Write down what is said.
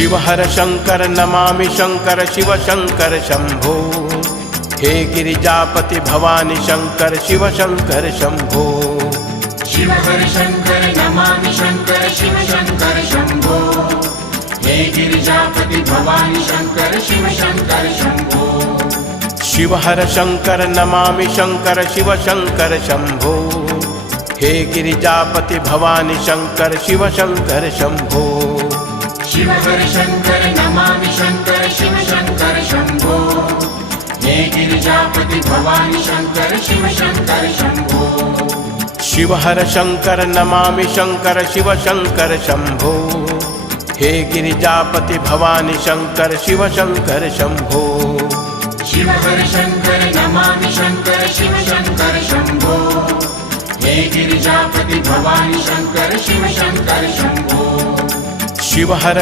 शिव हर शंकर नमामि शंकर शिव शंकर शंभो। हे गिरिजापति भवानी शंकर शिव शंकर शंभो। शिव हर शंकर नमामि शंकर शिव शंकर शंभो। हे गिरिजापति भवानी शंकर शिव शंकर शंभो। शिव हर शंकर नमामि शंकर शिव शंकर शंभो। हे गिरिजापति भवानी शंकर शिव शंकर शंभो। शिव हर शंकर नमामि शंकर शिव शंकर शंभो। हे गिरिजापति भवानी शंकर शिव शंकर शंभो। शिव हर शंकर नमामि शंकर शिव शंकर शंभो। हे गिरिजापति भवानी शंकर शिव शंकर शंभो। शिव हर शंकर नमामि शंकर शिव शंकर शंभो। हे गिरिजापति भवानी शंकर शिव शंकर शंभो। शिव हर